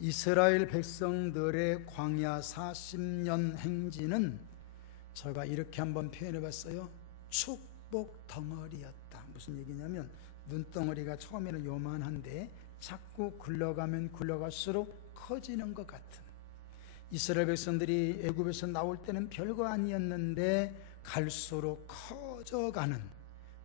이스라엘 백성들의 광야 40년 행진은 제가 이렇게 한번 표현해 봤어요. 축복 덩어리였다. 무슨 얘기냐면 눈덩어리가 처음에는 요만한데 자꾸 굴러가면 굴러갈수록 커지는 것 같은, 이스라엘 백성들이 애굽에서 나올 때는 별거 아니었는데 갈수록 커져가는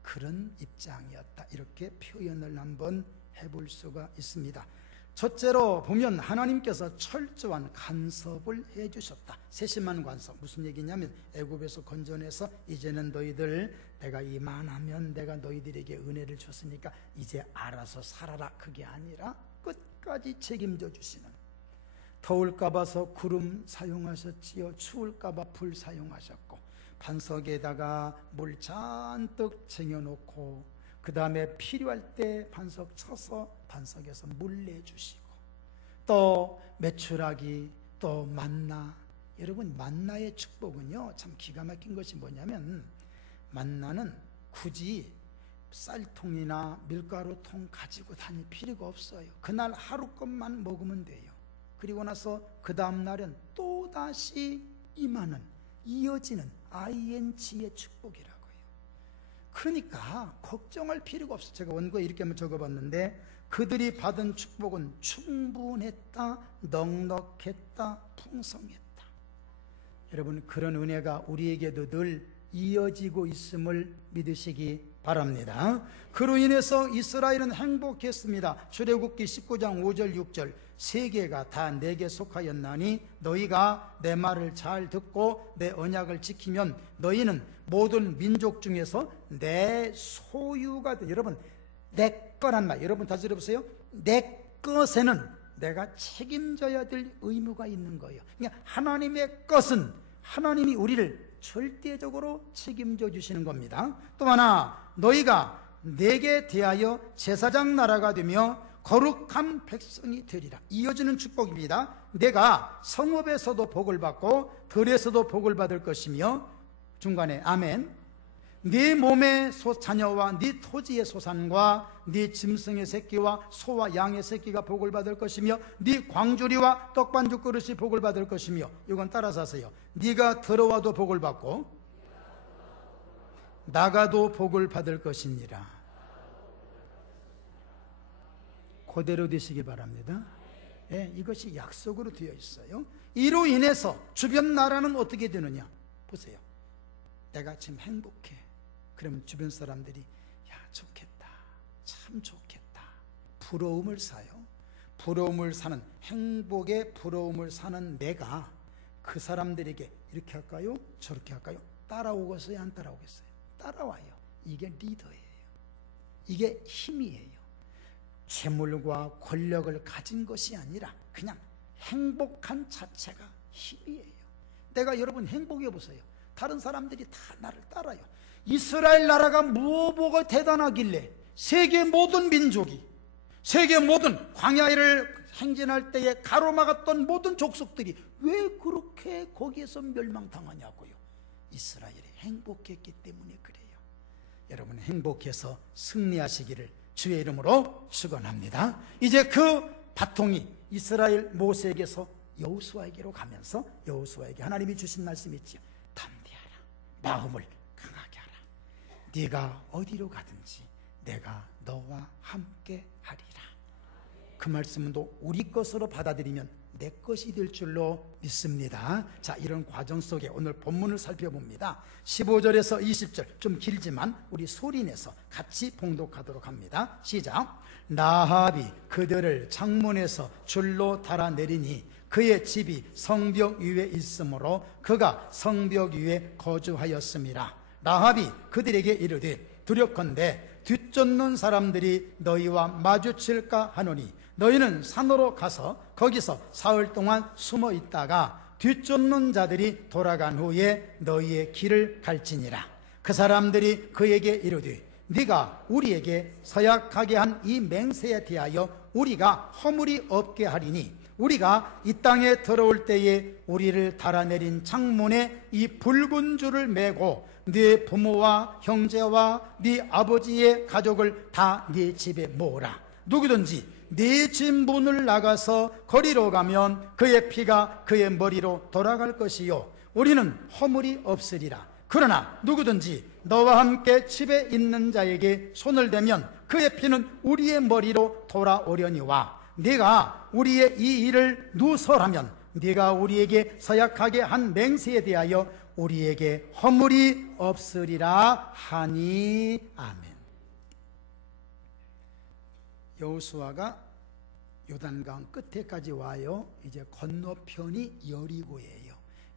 그런 입장이었다. 이렇게 표현을 한번 해볼 수가 있습니다. 첫째로 보면 하나님께서 철저한 간섭을 해주셨다. 세심한 간섭. 무슨 얘기냐면 애굽에서 건져내서 이제는 너희들 내가 이만하면 내가 너희들에게 은혜를 줬으니까 이제 알아서 살아라. 그게 아니라 끝까지 책임져 주시는, 더울까 봐서 구름 사용하셨지요. 추울까 봐 불 사용하셨고, 반석에다가 물 잔뜩 쟁여놓고 그 다음에 필요할 때 반석 쳐서 반석에서 물 내주시고, 또 메추라기, 또 만나. 여러분, 만나의 축복은요 참 기가 막힌 것이 뭐냐면, 만나는 굳이 쌀통이나 밀가루통 가지고 다닐 필요가 없어요. 그날 하루 것만 먹으면 돼요. 그리고 나서 그 다음 날은 또다시 임하는, 이어지는 ING의 축복이라고요. 그러니까 걱정할 필요가 없어요. 제가 원고에 이렇게 한번 적어봤는데, 그들이 받은 축복은 충분했다, 넉넉했다, 풍성했다. 여러분, 그런 은혜가 우리에게도 늘 이어지고 있음을 믿으시기 바랍니다. 그로 인해서 이스라엘은 행복했습니다. 출애굽기 19장 5절 6절 세계가 다 내게 속하였나니 너희가 내 말을 잘 듣고 내 언약을 지키면 너희는 모든 민족 중에서 내 소유가 돼. 여러분, 내 거란 말, 여러분 다시 들어보세요. 내 것에는 내가 책임져야 될 의무가 있는 거예요. 그러니까 하나님의 것은 하나님이 우리를 절대적으로 책임져 주시는 겁니다. 또 하나, 너희가 내게 대하여 제사장 나라가 되며 거룩한 백성이 되리라. 이어지는 축복입니다. 내가 성읍에서도 복을 받고 들에서도 복을 받을 것이며, 중간에 아멘. 네 몸의 자녀와 네 토지의 소산과 네 짐승의 새끼와 소와 양의 새끼가 복을 받을 것이며, 네 광주리와 떡반죽 그릇이 복을 받을 것이며, 이건 따라서 하세요. 네가 들어와도 복을 받고 나가도 복을 받을 것이니라. 그대로 되시기 바랍니다. 예, 이것이 약속으로 되어 있어요. 이로 인해서 주변 나라는 어떻게 되느냐 보세요. 내가 지금 행복해. 그러면 주변 사람들이 야, 좋겠다, 참 좋겠다, 부러움을 사요. 부러움을 사는, 행복의 부러움을 사는 내가 그 사람들에게 이렇게 할까요? 저렇게 할까요? 따라오겠어요? 안 따라오겠어요? 따라와요. 이게 리더예요. 이게 힘이에요. 재물과 권력을 가진 것이 아니라 그냥 행복한 자체가 힘이에요. 내가 여러분 행복해 보세요. 다른 사람들이 다 나를 따라요. 이스라엘 나라가 뭐가 대단하길래 세계 모든 민족이, 세계 모든 광야를 행진할 때에 가로막았던 모든 족속들이 왜 그렇게 거기에서 멸망당하냐고요. 이스라엘이 행복했기 때문에 그래요. 여러분, 행복해서 승리하시기를 주의 이름으로 축원합니다. 이제 그 바통이 이스라엘 모세에게서 여호수아에게로 가면서 여호수아에게 하나님이 주신 말씀이 있지요. 담대하라, 마음을 강하게 하라. 네가 어디로 가든지 내가 너와 함께 하리라. 그 말씀은 또 우리 것으로 받아들이면 내 것이 될 줄로 믿습니다. 자, 이런 과정 속에 오늘 본문을 살펴봅니다. 15절에서 20절, 좀 길지만 우리 소리내서 같이 봉독하도록 합니다. 시작. 라합이 그들을 창문에서 줄로 달아내리니 그의 집이 성벽 위에 있으므로 그가 성벽 위에 거주하였습니다. 라합이 그들에게 이르되 두렵건대 뒤쫓는 사람들이 너희와 마주칠까 하노니 너희는 산으로 가서 거기서 사흘 동안 숨어 있다가 뒤쫓는 자들이 돌아간 후에 너희의 길을 갈지니라. 그 사람들이 그에게 이르되 네가 우리에게 서약하게 한 이 맹세에 대하여 우리가 허물이 없게 하리니 우리가 이 땅에 들어올 때에 우리를 달아내린 창문에 이 붉은 줄을 매고 네 부모와 형제와 네 아버지의 가족을 다 네 집에 모으라. 누구든지 네 집 문을 나가서 거리로 가면 그의 피가 그의 머리로 돌아갈 것이요 우리는 허물이 없으리라. 그러나 누구든지 너와 함께 집에 있는 자에게 손을 대면 그의 피는 우리의 머리로 돌아오려니와 네가 우리의 이 일을 누설하면 네가 우리에게 서약하게 한 맹세에 대하여 우리에게 허물이 없으리라 하니. 아멘. 여호수아가 요단강 끝에까지 와요. 이제 건너편이 여리고예요.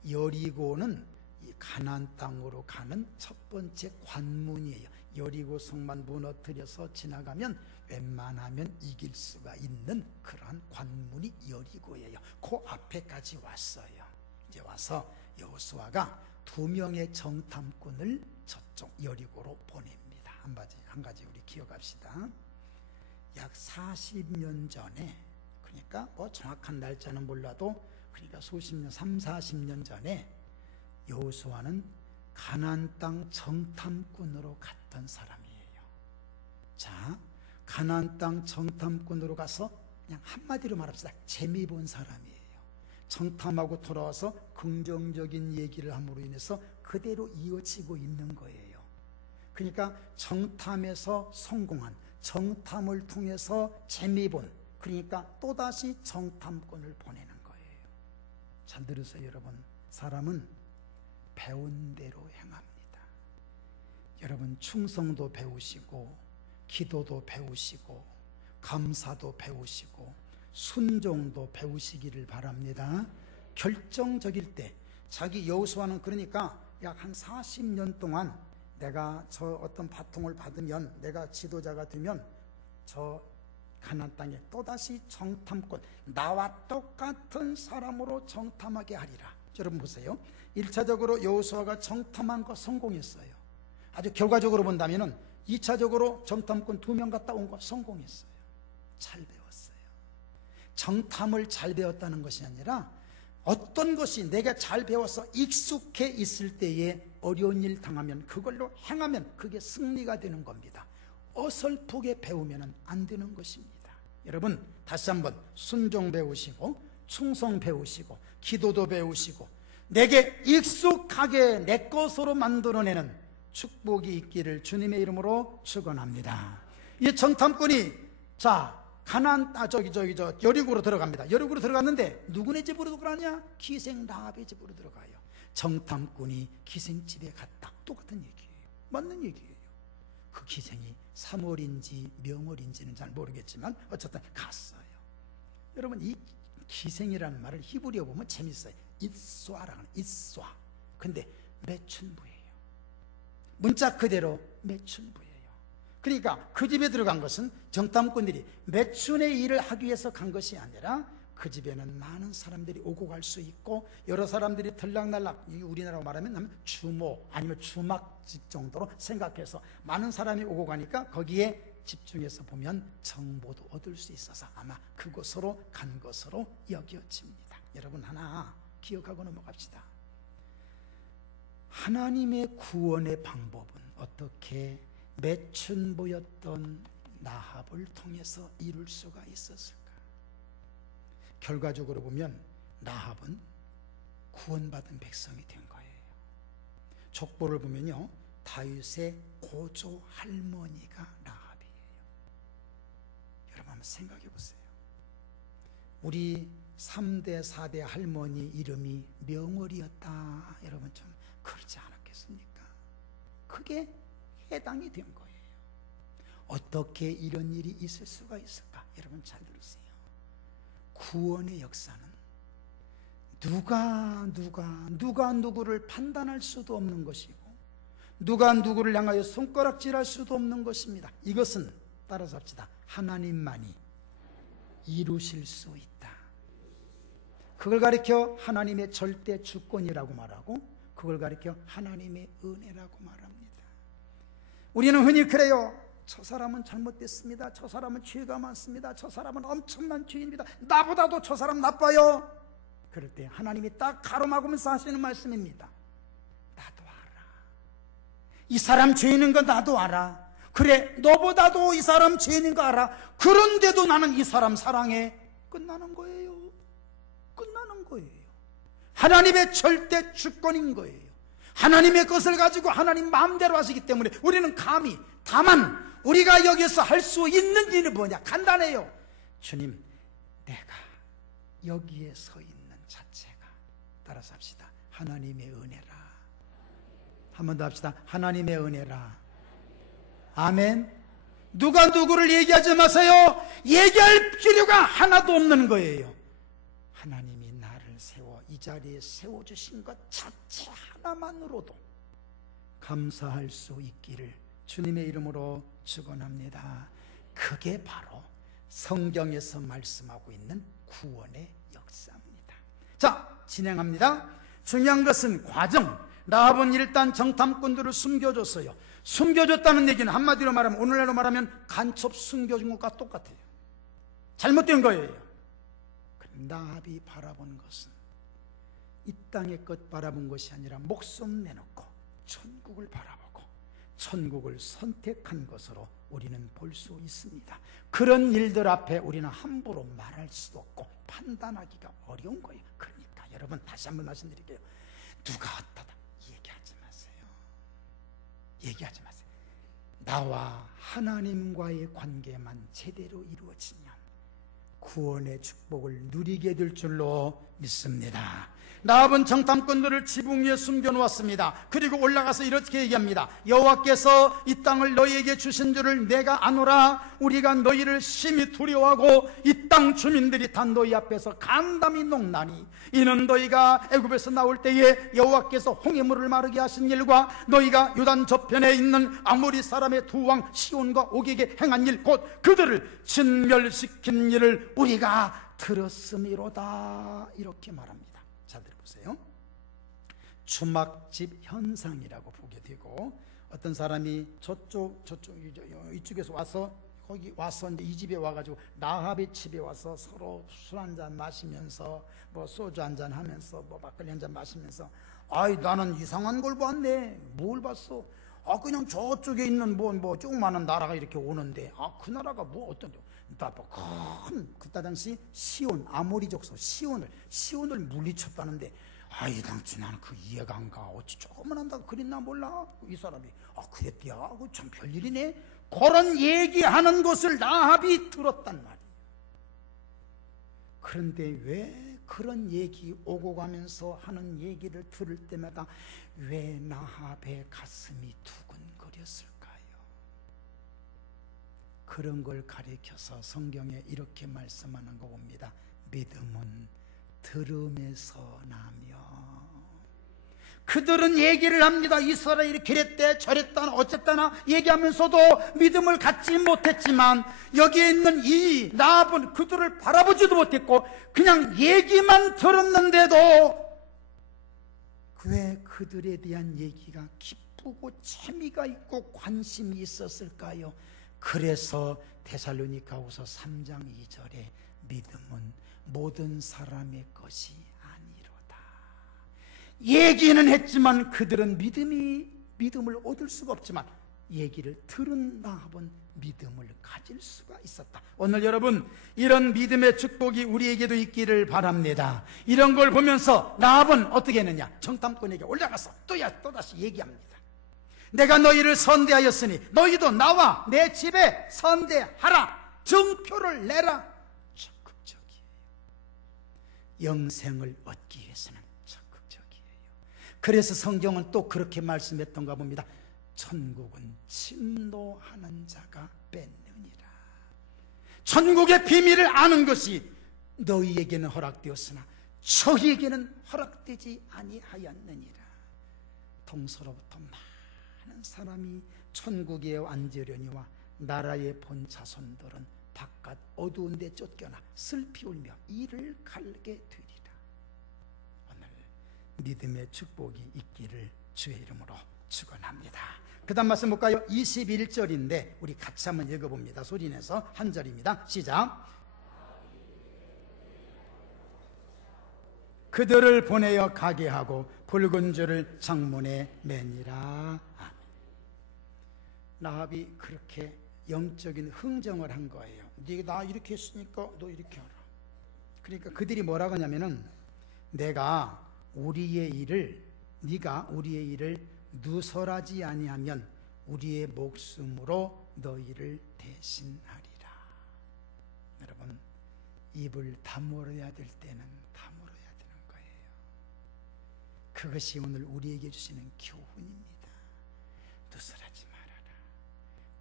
여리고는 이 가나안 땅으로 가는 첫 번째 관문이에요. 여리고 성만 무너뜨려서 지나가면 웬만하면 이길 수가 있는 그러한 관문이 여리고예요. 그 앞에까지 왔어요. 이제 와서 여호수아가 2명의 정탐꾼을 저쪽 여리고로 보냅니다. 한 가지 우리 기억합시다. 약 40년 전에, 그러니까 뭐 정확한 날짜는 몰라도 그러니까 수십 년, 30-40년 전에 여호수아는 가나안 땅 정탐꾼으로 갔던 사람이에요. 자, 가나안 땅 정탐꾼으로 가서 그냥 한마디로 말합시다. 재미 본 사람이에요. 정탐하고 돌아와서 긍정적인 얘기를 함으로 인해서 그대로 이어지고 있는 거예요. 그러니까 정탐에서 성공한, 정탐을 통해서 재미 본, 그러니까 또다시 정탐꾼을 보내는 거예요. 잘 들으세요, 여러분. 사람은 배운 대로 행합니다. 여러분, 충성도 배우시고 기도도 배우시고 감사도 배우시고 순종도 배우시기를 바랍니다. 결정적일 때, 자기 여호수아는 그러니까 약 한 40년 동안 내가 저 어떤 바통을 받으면, 내가 지도자가 되면 저 가나안 땅에 또다시 정탐꾼, 나와 똑같은 사람으로 정탐하게 하리라. 여러분 보세요. 1차적으로 여호수아가 정탐한 거 성공했어요. 아주 결과적으로 본다면은 2차적으로 정탐꾼 2명 갔다 온 거 성공했어요. 잘 배웠어요. 정탐을 잘 배웠다는 것이 아니라 어떤 것이 내가 잘 배워서 익숙해 있을 때에 어려운 일 당하면 그걸로 행하면 그게 승리가 되는 겁니다. 어설프게 배우면 안 되는 것입니다. 여러분, 다시 한번 순종 배우시고 충성 배우시고 기도도 배우시고 내게 익숙하게 내 것으로 만들어내는 축복이 있기를 주님의 이름으로 축원합니다. 이 정탐꾼이 가나안 여리고로 들어갑니다. 여리고로 들어갔는데 누구네 집으로 들어가냐? 기생 라합의 집으로 들어가요. 정탐꾼이 기생집에 갔다. 똑같은 얘기예요. 맞는 얘기예요. 그 기생이 3월인지 명월인지는 잘 모르겠지만 어쨌든 갔어요. 여러분, 이 기생이라는 말을 히브리어 보면 재밌어요. 이쏴라는 이쏴. 근데 매춘부예요. 문자 그대로 매춘부예요. 그러니까 그 집에 들어간 것은 정탐꾼들이 매춘의 일을 하기 위해서 간 것이 아니라 그 집에는 많은 사람들이 오고 갈 수 있고 여러 사람들이 들락날락, 우리나라로 말하면 주모 아니면 주막집 정도로 생각해서 많은 사람이 오고 가니까 거기에 집중해서 보면 정보도 얻을 수 있어서 아마 그곳으로 간 것으로 여겨집니다. 여러분, 하나 기억하고 넘어갑시다. 하나님의 구원의 방법은 어떻게 매춘부였던 라합을 통해서 이룰 수가 있었을까? 결과적으로 보면 라합은 구원받은 백성이 된 거예요. 족보를 보면요, 다윗의 고조 할머니가 라합이에요. 여러분 한번 생각해 보세요. 우리 3대 4대 할머니 이름이 명월이었다. 여러분 좀 그렇지 않았겠습니까? 그게 해당이 된 거예요. 어떻게 이런 일이 있을 수가 있을까? 여러분 잘 들으세요. 구원의 역사는 누가 누구를 판단할 수도 없는 것이고 누가 누구를 향하여 손가락질할 수도 없는 것입니다. 이것은 따라서 합시다. 하나님만이 이루실 수 있다. 그걸 가리켜 하나님의 절대 주권이라고 말하고 그걸 가리켜 하나님의 은혜라고 말합니다. 우리는 흔히 그래요. 저 사람은 잘못됐습니다. 저 사람은 죄가 많습니다. 저 사람은 엄청난 죄인입니다. 나보다도 저 사람 나빠요. 그럴 때 하나님이 딱 가로막으면서 하시는 말씀입니다. 나도 알아. 이 사람 죄 있는 건 나도 알아. 그래, 너보다도 이 사람 죄인인 거 알아. 그런데도 나는 이 사람 사랑해. 끝나는 거예요. 끝나는 거예요. 하나님의 절대 주권인 거예요. 하나님의 것을 가지고 하나님 마음대로 하시기 때문에 우리는 감히, 다만 우리가 여기서 할 수 있는 일은 뭐냐? 간단해요. 주님, 내가 여기에 서 있는 자체가, 따라서 합시다. 하나님의 은혜라. 한 번 더 합시다. 하나님의 은혜라. 아멘. 누가 누구를 얘기하지 마세요. 얘기할 필요가 하나도 없는 거예요. 하나님이 나를 세워 이 자리에 세워주신 것 자체 하나만으로도 감사할 수 있기를 주님의 이름으로 축원합니다. 그게 바로 성경에서 말씀하고 있는 구원의 역사입니다. 자, 진행합니다. 중요한 것은 과정. 라합은 일단 정탐꾼들을 숨겨줬어요. 숨겨줬다는 얘기는 한마디로 말하면, 오늘날로 말하면 간첩 숨겨준 것과 똑같아요. 잘못된 거예요. 라합이 바라본 것은 이 땅의 것 바라본 것이 아니라 목숨 내놓고 천국을 바라보고 천국을 선택한 것으로 우리는 볼 수 있습니다. 그런 일들 앞에 우리는 함부로 말할 수도 없고 판단하기가 어려운 거예요. 그러니까 여러분, 다시 한번 말씀드릴게요. 누가 어떠다 얘기하지 마세요. 얘기하지 마세요. 나와 하나님과의 관계만 제대로 이루어지면 구원의 축복을 누리게 될 줄로 믿습니다. 라합은 정탐꾼들을 지붕 위에 숨겨놓았습니다. 그리고 올라가서 이렇게 얘기합니다. 여호와께서 이 땅을 너희에게 주신 줄을 내가 아노라. 우리가 너희를 심히 두려워하고 이 땅 주민들이 다 너희 앞에서 간담이 녹나니 이는 너희가 애굽에서 나올 때에 여호와께서 홍해물을 마르게 하신 일과 너희가 요단 저편에 있는 아모리 사람의 두 왕 시온과 옥에게 행한 일, 곧 그들을 진멸시킨 일을 우리가 들었음이로다. 이렇게 말합니다. 잘 들어보세요. 주막집 현상이라고 보게 되고, 어떤 사람이 이쪽에서 와서 거기 와서 이제 이 집에 와가지고 라합의 집에 와서 서로 술 한잔 마시면서 뭐 소주 한잔 하면서 뭐 막걸리 한잔 마시면서, 아이 나는 이상한 걸 봤네. 뭘 봤어? 아 그냥 저쪽에 있는 뭐 조그마한 나라가 이렇게 오는데, 아 그 나라가 뭐 어떤 그때 당시 시온, 아모리 족속 시온을 물리쳤다는데, 아 이 당시 나는 그 이해가 안 가. 어찌 조금만 한다고 그랬나 몰라. 이 사람이 아 그랬대야. 참 별일이네. 그런 얘기하는 것을 라합이 들었단 말이에요. 그런데 왜 그런 얘기 오고 가면서 하는 얘기를 들을 때마다 왜 라합의 가슴이 두근거렸을까요? 그런 걸 가리켜서 성경에 이렇게 말씀하는 거 봅니다. 믿음은 들음에서 나며. 그들은 얘기를 합니다. 이스라엘이 이렇게 이랬대 저랬다나 어쨌다나 얘기하면서도 믿음을 갖지 못했지만, 여기에 있는 이 라합은 그들을 바라보지도 못했고 그냥 얘기만 들었는데도 왜 그들에 대한 얘기가 기쁘고 재미가 있고 관심이 있었을까요? 그래서 데살로니가후서 3장 2절에 믿음은 모든 사람의 것이 아니로다. 얘기는 했지만 그들은 믿음을 얻을 수가 없지만 얘기를 들은 라합은 믿음을 가질 수가 있었다. 오늘 여러분, 이런 믿음의 축복이 우리에게도 있기를 바랍니다. 이런 걸 보면서 라합은 어떻게 했느냐? 정탐꾼에게 올라가서 또다시 얘기합니다. 내가 너희를 선대하였으니 너희도 나와 내 집에 선대하라. 증표를 내라. 적극적이에요. 영생을 얻기 위해서는 적극적이에요. 그래서 성경은 또 그렇게 말씀했던가 봅니다. 천국은 침노하는 자가 뺏느니라. 천국의 비밀을 아는 것이 너희에게는 허락되었으나 저희에게는 허락되지 아니하였느니라. 동서로부터 많은 사람이 천국에 앉으려니와 나라의 본 자손들은 바깥 어두운 데 쫓겨나 슬피 울며 이를 갈게 되리라. 오늘 믿음의 축복이 있기를 주의 이름으로 축원합니다. 그 다음 말씀 볼까요? 21절인데 우리 같이 한번 읽어봅니다. 소리내서 한 절입니다. 시작. 그들을 보내어 가게 하고 붉은 줄을 창문에 매니라. 라합이 그렇게 영적인 흥정을 한 거예요. 네가 나 이렇게 했으니까 너 이렇게 하라. 그러니까 그들이 뭐라고 하냐면은 네가 우리의 일을 누설하지 아니하면 우리의 목숨으로 너희를 대신하리라. 여러분, 입을 다물어야 될 때는 다물어야 되는 거예요. 그것이 오늘 우리에게 주시는 교훈입니다. 누설하지 말아라.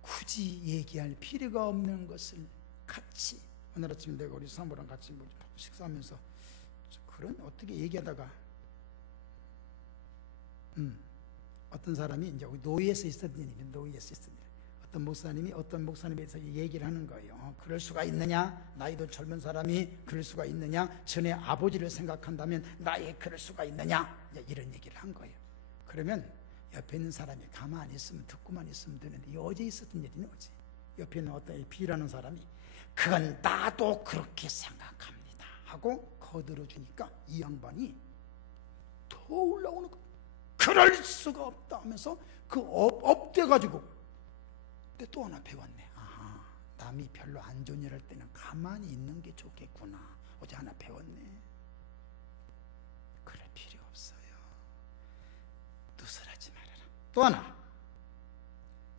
굳이 얘기할 필요가 없는 것을 같이, 오늘 아침 내가 우리 사모랑 같이 식사하면서 그런 어떻게 얘기하다가 어떤 사람이 이제 노예에서 있었던 일입니다. 노예에서 있었던 일. 어떤 목사님에서 얘기를 하는 거예요. 그럴 수가 있느냐? 나이도 젊은 사람이 그럴 수가 있느냐? 전에 아버지를 생각한다면 나에 그럴 수가 있느냐? 이런 얘기를 한 거예요. 그러면 옆에 있는 사람이 가만히 있으면, 듣고만 있으면 되는데, 어제 있었던 일이네. 어제 옆에 있는 어떤 B라는 사람이 그건 나도 그렇게 생각합니다 하고 거들어주니까 이 양반이 더 올라오는 거예요. 그럴 수가 없다 하면서 그 업돼가지고. 근데 또 하나 배웠네. 아하, 남이 별로 안 좋은 일 할 때는 가만히 있는 게 좋겠구나. 어제 하나 배웠네. 그럴 필요 없어요. 누설하지 말아라. 또 하나,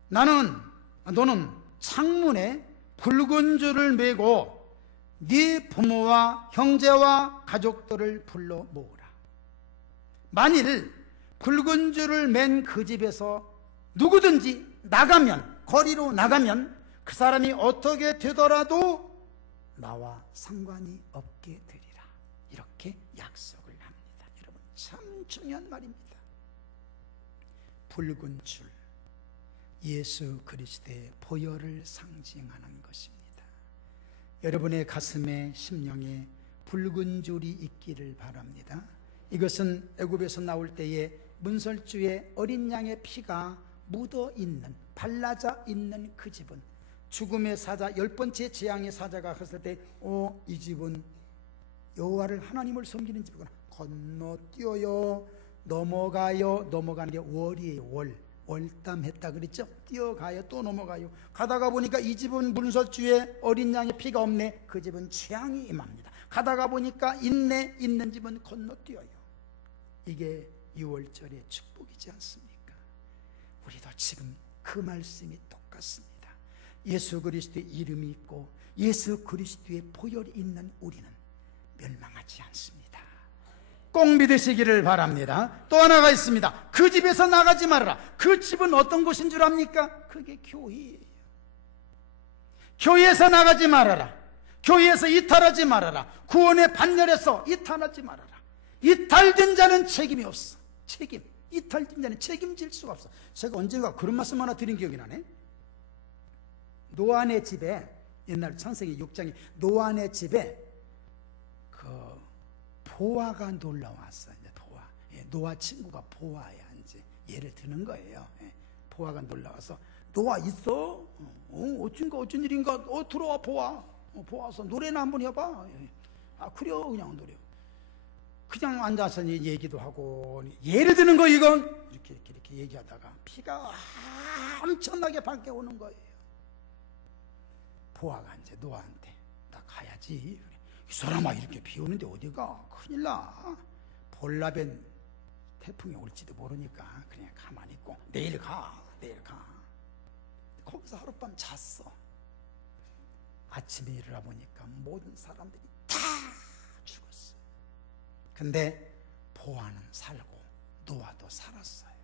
너는 창문에 붉은 줄을 메고 네 부모와 형제와 가족들을 불러 모으라. 만일 붉은 줄을 맨 그 집에서 누구든지 거리로 나가면 그 사람이 어떻게 되더라도 나와 상관이 없게 되리라. 이렇게 약속을 합니다. 여러분, 참 중요한 말입니다. 붉은 줄, 예수 그리스도의 보혈을 상징하는 것입니다. 여러분의 가슴에, 심령에 붉은 줄이 있기를 바랍니다. 이것은 애굽에서 나올 때에 문설주에 어린 양의 피가 묻어있는, 발라져 있는 그 집은, 죽음의 사자, 10번째 재앙의 사자가 갔을 때 이 집은 여호와를, 하나님을 섬기는 집이구나. 건너뛰어요. 넘어가는 게 월이에요. 월담했다 그랬죠. 뛰어가요. 또 넘어가요. 가다가 보니까 이 집은 문설주에 어린 양의 피가 없네. 그 집은 재앙이 임합니다. 가다가 보니까 있는 집은 건너뛰어요. 이게 6월절의 축복이지 않습니까? 우리도 지금 그 말씀이 똑같습니다. 예수 그리스도의 이름이 있고 예수 그리스도의 보혈이 있는 우리는 멸망하지 않습니다. 꼭 믿으시기를 바랍니다. 또 하나가 있습니다. 그 집에서 나가지 말아라. 그 집은 어떤 곳인 줄 압니까? 그게 교회예요. 교회에서 나가지 말아라. 교회에서 이탈하지 말아라. 구원의 반열에서 이탈하지 말아라. 이탈된 자는 책임이 없어. 이탈된 자는 책임질 수가 없어. 제가 언젠가 그런 말씀 하나 드린 기억이 나네. 노아네 집에, 옛날 창세기 6장에 노아네 집에 그 보아가 놀러 왔어요. 이제 노아 친구가 보아야 이제 예를 드는 거예요. 보아가 놀러 와서 노아 있어? 어쩐 일인가? 들어와 보아. 보아서 노래나 한번 해봐. 그래요. 그냥 노래. 그냥 앉아서 얘기도 하고, 예를 드는 거 이건 이렇게 얘기하다가 피가 엄청나게 밖에 오는 거예요. 보아가 이제 노아한테 나 가야지. 이 사람아, 이렇게 비 오는데 어디가? 큰일 나. 볼라벤 태풍이 올지도 모르니까 그냥 가만히 있고 내일 가. 거기서 하룻밤 잤어. 아침에 일어나 보니까 모든 사람들이 다 죽었어. 근데 보아는 살고 노아도 살았어요.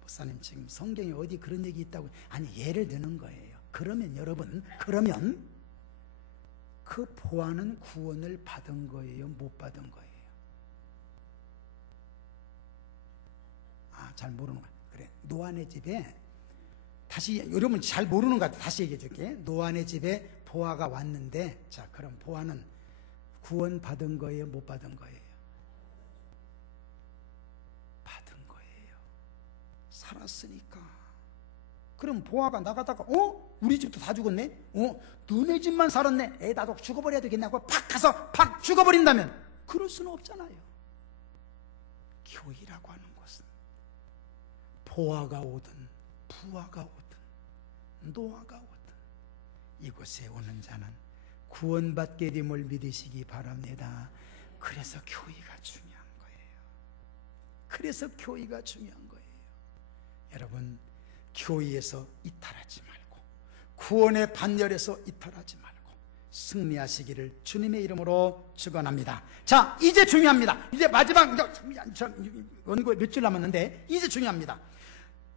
목사님, 지금 성경에 어디 그런 얘기 있다고? 아니, 예를 드는 거예요. 그러면 여러분, 그 보아는 구원을 받은 거예요? 못 받은 거예요? 잘 모르는 거야. 그래, 노아네 집에, 다시, 여러분 잘 모르는 것 같아. 다시 얘기해 줄게. 노아네 집에 보아가 왔는데, 자, 그럼 보아는 구원 받은 거예요? 못 받은 거예요? 받은 거예요. 살았으니까. 그럼 보아가 나가다가 우리 집도 다 죽었네? 너네 집만 살았네? 나도 죽어버려야 되겠냐고 팍 가서 팍 죽어버린다면 그럴 수는 없잖아요. 교회라고 하는 것은 보아가 오든 부아가 오든 노아가 오든 이곳에 오는 자는 구원받게 됨을 믿으시기 바랍니다. 그래서 교회가 중요한 거예요. 그래서 교회가 중요한 거예요. 여러분, 교회에서 이탈하지 말고, 구원의 반열에서 이탈하지 말고 승리하시기를 주님의 이름으로 축원합니다. 자, 이제 중요합니다. 이제 마지막 원고에 몇 줄 남았는데 이제 중요합니다.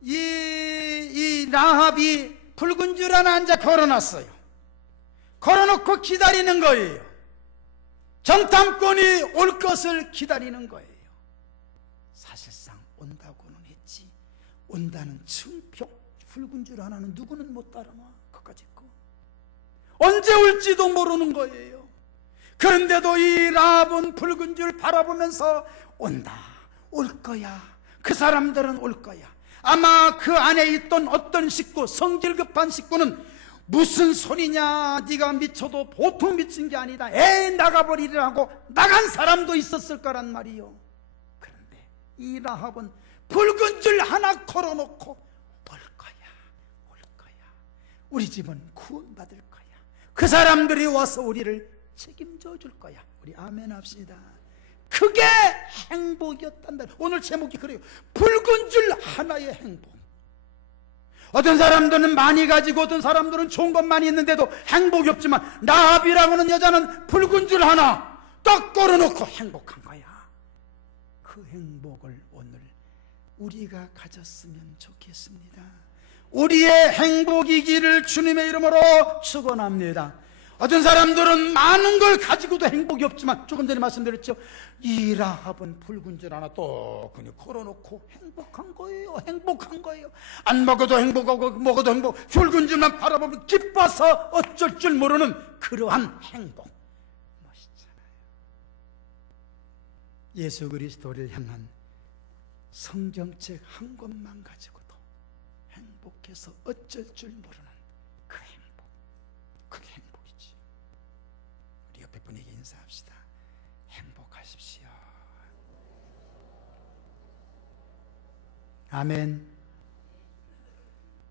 이 라합이 붉은 줄 하나 앉아 걸어놨어요. 걸어놓고 기다리는 거예요. 정탐꾼이 올 것을 기다리는 거예요. 사실상 온다고는 했지, 온다는 증표, 붉은 줄 하나는 누구는 못 따라놔. 그까짓 거 언제 올지도 모르는 거예요. 그런데도 이 라합은 붉은 줄 바라보면서 온다, 올 거야, 그 사람들은 올 거야. 아마 그 안에 있던 어떤 식구, 성질 급한 식구는 무슨 소리냐, 네가 미쳐도 보통 미친 게 아니다, 에이 나가버리라고 나간 사람도 있었을 거란 말이요. 그런데 이 라합은 붉은 줄 하나 걸어놓고 올 거야, 올 거야, 우리 집은 구원받을 거야, 그 사람들이 와서 우리를 책임져 줄 거야. 우리 아멘 합시다. 그게 행복이었단다. 오늘 제목이 그래요. 붉은 줄 하나의 행복. 어떤 사람들은 많이 가지고 어떤 사람들은 좋은 것 많이 있는데도 행복이 없지만 라합이라고 하는 여자는 붉은 줄 하나 딱 걸어놓고 행복한 거야. 그 행복을 오늘 우리가 가졌으면 좋겠습니다. 우리의 행복이기를 주님의 이름으로 축원합니다. 어떤 사람들은 많은 걸 가지고도 행복이 없지만, 조금 전에 말씀드렸죠, 이 라합은 붉은 줄 하나 또 그냥 걸어놓고 행복한 거예요. 행복한 거예요. 안 먹어도 행복하고 먹어도 행복, 붉은 줄만 바라보면 기뻐서 어쩔 줄 모르는 그러한 행복. 멋있잖아요. 예수 그리스도를 향한 성경책 한 권만 가지고도 행복해서 어쩔 줄 모르는 그 행복, 그게 행복이지. 우리 옆에 분에게 인사합시다. 행복하십시오. 아멘.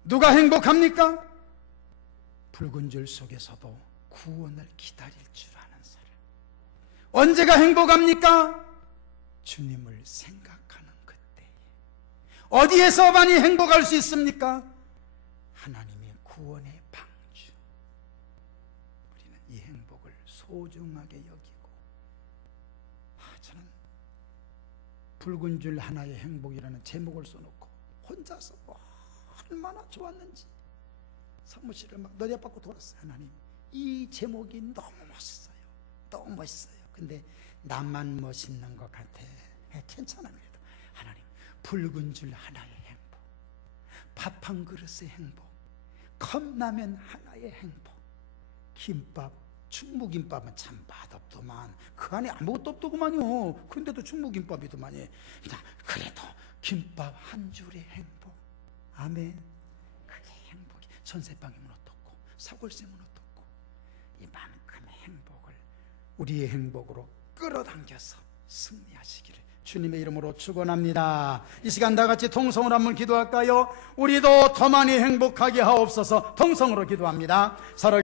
누가 행복합니까? 붉은 줄 속에서도 구원을 기다릴 줄 아는 사람. 언제가 행복합니까? 주님을 생각하는 그때에. 어디에서 많이 행복할 수 있습니까? 하나님의 구원의 방주. 우리는 이 행복을 소중하게 여기고, 저는 붉은 줄 하나의 행복이라는 제목을 써놓고 혼자서 얼마나 좋았는지 사무실을 막 너댓받고 돌았어요. 하나님, 이 제목이 너무 멋있어요. 너무 멋있어요. 근데 나만 멋있는 것 같아. 괜찮아요. 그래도 하나님, 붉은 줄 하나의 행복, 밥 한 그릇의 행복, 컵라면 하나의 행복, 김밥, 충무김밥은 참 맛없더만, 그 안에 아무것도 없더구만요. 근데도 충무김밥이더만요. 그래도 김밥 한 줄의 행복. 아멘. 그게 행복이. 전세방이 어떻고 사골세는 어떻고, 이만큼의 행복을 우리의 행복으로 끌어당겨서 승리하시기를 주님의 이름으로 축원합니다. 이 시간 다 같이 통성으로 한번 기도할까요? 우리도 더 많이 행복하게 하옵소서. 통성으로 기도합니다. 서로